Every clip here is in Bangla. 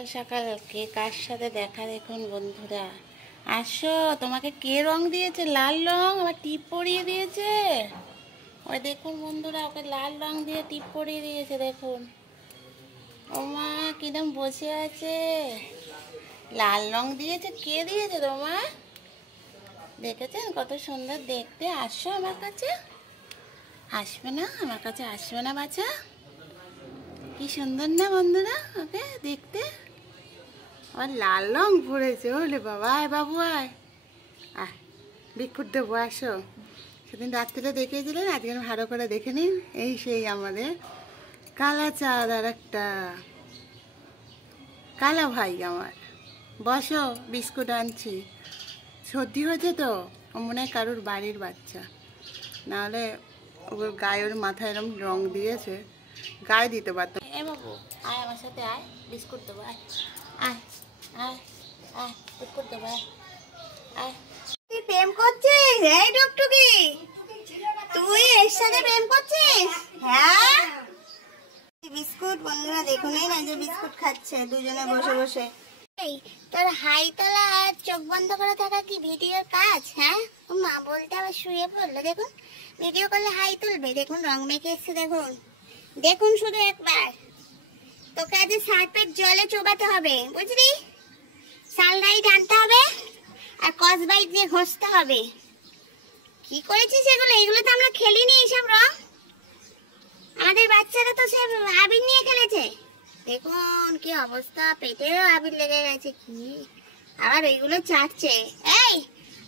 সকাল সকাল কে কার সাথে দেখা দেখুন বন্ধুরা। আসো, তোমাকে কে রং দিয়েছে? লাল রং, আবার টিপ পরিয়ে দিয়েছে। ওই দেখুন বন্ধুরা, ওকে লাল রং দিয়ে টিপ পরিয়ে দিয়েছে। দেখুন ও মা কিরম বসে আছে। লাল রং দিয়েছে, কে দিয়েছে তোমার? দেখেছেন কত সুন্দর দেখতে? আসো আমার কাছে। আসবে না? আমার কাছে আসবে না বাচ্চা? কি সুন্দর না বন্ধুরা ওকে দেখতে। আবার লাল রং পড়েছে। ওলে বাবা, আয় বাবু আয়, আয় বিস্কুট দেবো। আসো, সেদিন রাত্রিরে দেখিয়েছিলেন, আজকে ভালো করে দেখে নিন। এই সেই আমাদের কালা চাঁদ, আর একটা কালা ভাই আমার। বসো, বিস্কুট আনছি। সর্দি হয়েছে তো, ও মনে হয় কারুর বাড়ির বাচ্চা, নাহলে ওর গায়ে, ওর মাথায় এরকম রং দিয়েছে, গায়ে দিতে পারতাম। এ বাবু আয় আমার সাথে, আয় বিস্কুট দেবো, আয় আয় আয় আয় বিস্কুট দেবো, আয় আয়। তুই প্রেম করছিস? এই টুকটুকি, তুই এর সাথে প্রেম করছিস? হ্যাঁ, বিস্কুট বন্ধুরা দেখুন, এই না যে বিস্কুট খাচ্ছে দুজনে বসে বসে। এই তোর হাই তোলা আর চোখ বন্ধ করে থাকা কি ভিডিওর কাজ? হ্যাঁ, ও মা বলতে আবার শুয়ে পড়লো। দেখুন ভিডিও করলে হাই তুলবে। দেখুন রং মেখে এসছে, দেখুন দেখুন শুধু একবার। তোকে আজ সার্ফের জলে চোবাতে হবে, বুঝলি? সানলাইট আনতে হবে আর কসবাইট দিয়ে ঘষতে হবে। কি করেছিস এগুলো? এগুলো তো আমরা খেলিনি এইসব রং। আমাদের বাচ্চারা তো সব আবির নিয়ে খেলেছে। দেখুন কি অবস্থা, পেটেও আবির লেগে গেছে। কি আবার ওইগুলো চাটছে। এই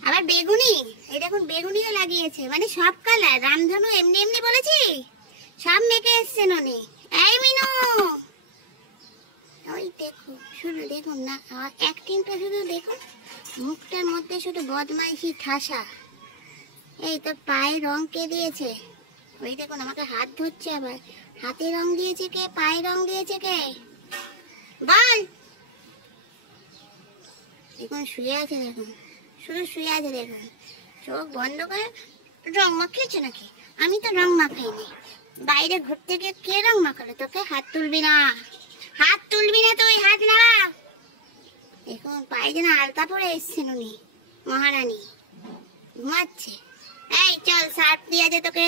আবার বেগুনি, এই দেখুন বেগুনিও লাগিয়েছে, মানে সব কালার। রামধনু এমনি এমনি বলেছি, সব মেখে এসছেন উনি। এই মিনু, ওই দেখুন শুধু দেখুন না, অ্যাক্টিংটা শুধু দেখুন, মুখটার মধ্যে শুধু বদমাইশি ঠাসা। এই তোর পায়ে রং কে দিয়েছে? ওই দেখুন আমাকে হাত ধরছে। আবার হাতে রং দিয়েছে কে? পায়ে রং দিয়েছে কে? বল। দেখুন শুয়ে আছে, দেখুন শুধু শুয়ে আছে। দেখুন চোখ বন্ধ করে। রং মাখিয়েছে নাকি? আমি তো রং মাখাইনি। বাইরে ঘুরতে গিয়ে কে রং মাখালো তোকে? হাত তুলবি না, হাত তুলবি না তুই, হাত না। দেখুন পায়ে যেন আলতা পরে এসছেন উনি, মহারানী ঘুমাচ্ছে। এই চল, সার্ফ দিয়ে আছে, তোকে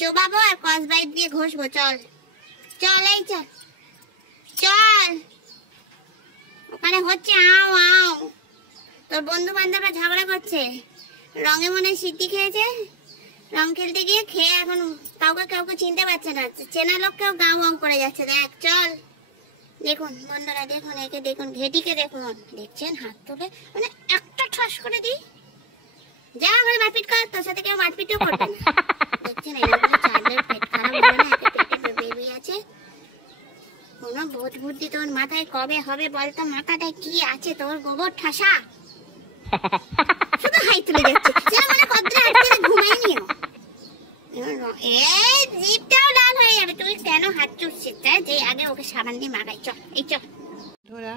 চোবাবো আর কসবাইট দিয়ে ঘষবো। চল চল, এই চল চল। ওখানে হচ্ছে আও আও, তোর বন্ধু বান্ধবরা ঝগড়া করছে। রঙে মনে সিদ্ধি খেয়েছে, রং খেলতে গিয়ে খেয়ে এখন কাউকে চিনতে পারছে না। চেনা লোককেও গাও গাও করে যাচ্ছে। দেখ চল। দেখুন বন্ধুরা দেখুন, একে দেখুন, ঘেটিকে দেখুন। দেখছেন হাত তুলে, মানে একটা ঠাস করে দিই, যা ঘরে মারপিট কর, তোর সাথে কেউ মারপিটও করবে না। দেখছেন এরকম চালের পেট খারাপ হবে না? একে পেটে বেবি আছে। কোনো বোধ বুদ্ধি তোর মাথায় কবে হবে বলতো? মাথাটায় কি আছে তোর? গোবর ঠাসা, শুধু হাই তুলে যাচ্ছে, যেন মানে কদ্রে আটকে ঘুমাই নিও। এই জিভটাও লাল হয়ে যাবে। তুই কেন হাত চুষছিস? যে আগে ওকে সাবান দিয়ে মাখাই। চল, এই চল। ধরা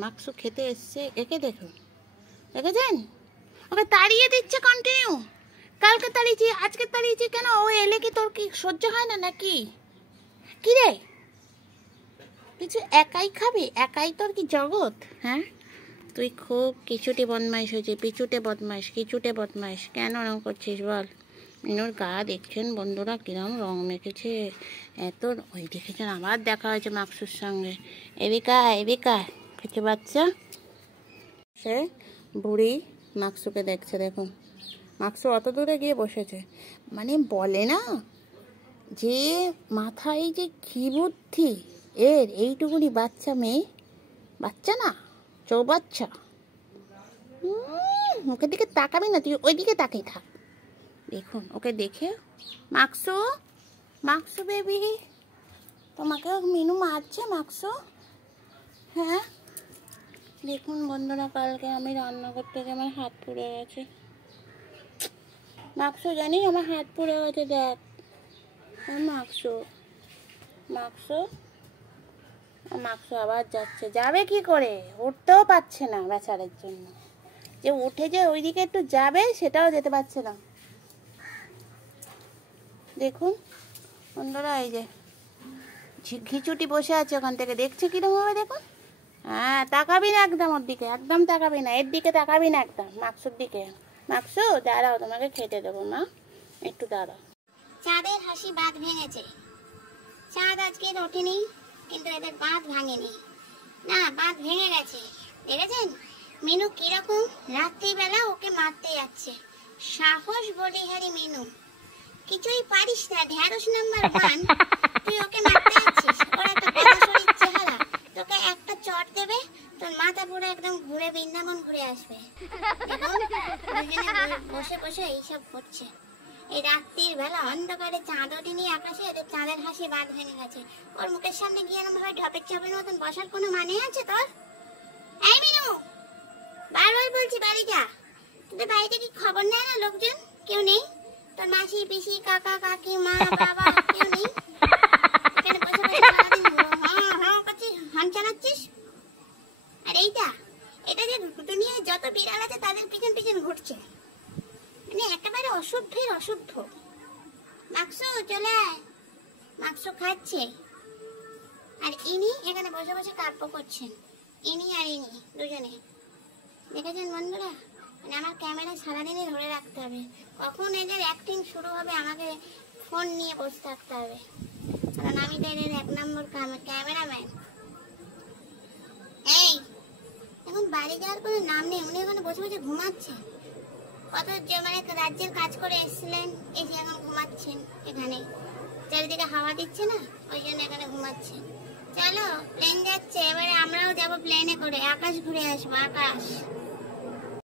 মাংস খেতে এসছে, একে দেখো, দেখেছেন? ওকে তাড়িয়ে দিচ্ছে কন্টিনিউ। কালকে তাড়িয়েছি, আজকে তাড়িয়েছি। কেন? ও এলে কি তোর কি সহ্য হয় না নাকি? কি রে, কিছু একাই খাবি? একাই তোর কি জগৎ? হ্যাঁ, তুই খুব কিছুটে বদমাইশ হয়েছে, পিছুটে বদমাইশ, কিছুটে বদমাইশ। কেন রং করছিস বল? মিনুর গা দেখছেন বন্ধুরা কিরম রং মেখেছে এত। ওই দেখেছেন আবার দেখা হয়েছে মাকসুর সঙ্গে। এবিকা এবিকা কিছু বাচ্চা, সে বুড়ি মাকসুকে দেখছে। দেখুন মাকসু অত দূরে গিয়ে বসেছে। মানে বলে না যে মাথায় যে কি বুদ্ধি এর, এইটুকুনি বাচ্চা মেয়ে, বাচ্চা না চৌবাচ্চা। মুখের দিকে তাকাবি না তুই, ওই দিকে তাকিয়ে থাক। দেখুন ওকে দেখে, মাকসু, মাকসু বেবি, তোমাকে মিনু মারছে মাকসু? হ্যাঁ দেখুন বন্ধুরা, কালকে আমি রান্না করতে গিয়ে আমার হাত পুড়ে গেছে। মাকসু জানিস আমার হাত পুড়ে গেছে, দেখ। মাকসু, মাকসু, মাকসু আবার যাচ্ছে। যাবে কি করে? উঠতেও পারছে না বেচারের জন্য। যে উঠে যে ওইদিকে একটু যাবে সেটাও যেতে পারছে না। দেখুন বন্ধুরা, এই যে ঘিচুটি বসে আছে ওখান থেকে দেখছে কিরকম ভাবে। দেখুন হ্যাঁ, তাকাবি না একদম ওর দিকে, একদম তাকাবি না, এর দিকে তাকাবি না একদম, মাকসুর দিকে। মাকসু দাঁড়াও, তোমাকে খেতে দেবো মা, একটু দাঁড়াও। চাঁদের হাসি বাঁধ ভেঙেছে। চাঁদ আজকে ওঠেনি, কিন্তু এদের বাঁধ ভাঙেনি। না, বাঁধ ভেঙে গেছে। দেখেছেন মিনু কিরকম? রাত্রিবেলা ওকে মারতে যাচ্ছে। সাহস বলিহারি মিনু, কিছুই পারিস না, ঢ্যাঁড়স নাম্বার 1, তুই ওকে মারতে যাচ্ছিস। ওর একটা পাতা শরীর চেহারা, তোকে একটা চট দেবে, তোর মাথা পুরো একদম ঘুরে বৃন্দাবন ঘুরে আসবে। দেখুন দুজনে বসে বসে এইসব করছে। এই রাত্রির বেলা অন্ধকারে চাঁদ ওঠেনি আকাশে, এদের চাঁদের হাসি বাঁধ ভেঙে গেছে। ওর মুখের সামনে গিয়ে এরকম ভাবে ঢপের চাপের মতন বসার কোনো মানে আছে তোর? এই মিনু, বারবার বলছি বাড়ি যা। তোদের বাড়িতে কি খবর নেয় না লোকজন? কেউ নেই? তোর মাসি পিসি কাকা কাকি মা বাবা কেউ নেই? এখানে বসে বসে সারাদিন করছিস, হর্ন চালাচ্ছিস। আর এটা যে দুনিয়ায় যত বিড়াল আছে তাদের পিছন পিছন ঘুরছে, মানে একেবারে অসভ্যের অসভ্য। মাকসু চলে আয়। মাকসু খাচ্ছে, আর ইনি এখানে বসে বসে কাব্য করছেন। ইনি আর ইনি দুজনে। দেখেছেন বন্ধুরা, মানে আমার ক্যামেরা সারাদিনই ধরে রাখতে হবে, কখন এদের অ্যাক্টিং শুরু হবে আমাকে ফোন নিয়ে বসে থাকতে হবে, কারণ আমি তো এদের 1 নম্বর ক্যামেরাম্যান। এই এখন বাড়ি যাওয়ার কোনো নাম নেই, উনি ওখানে বসে বসে ঘুমাচ্ছেন। কত মানে রাজ্যের কাজ করে এসেছিলেন, এসে এখন ঘুমাচ্ছেন এখানে। চারিদিকে হাওয়া দিচ্ছে না, ওই জন্য এখানে ঘুমাচ্ছেন। চলো প্লেন যাচ্ছে, এবারে আমরাও যাবো প্লেনে করে, আকাশ ঘুরে আসবো, আকাশ।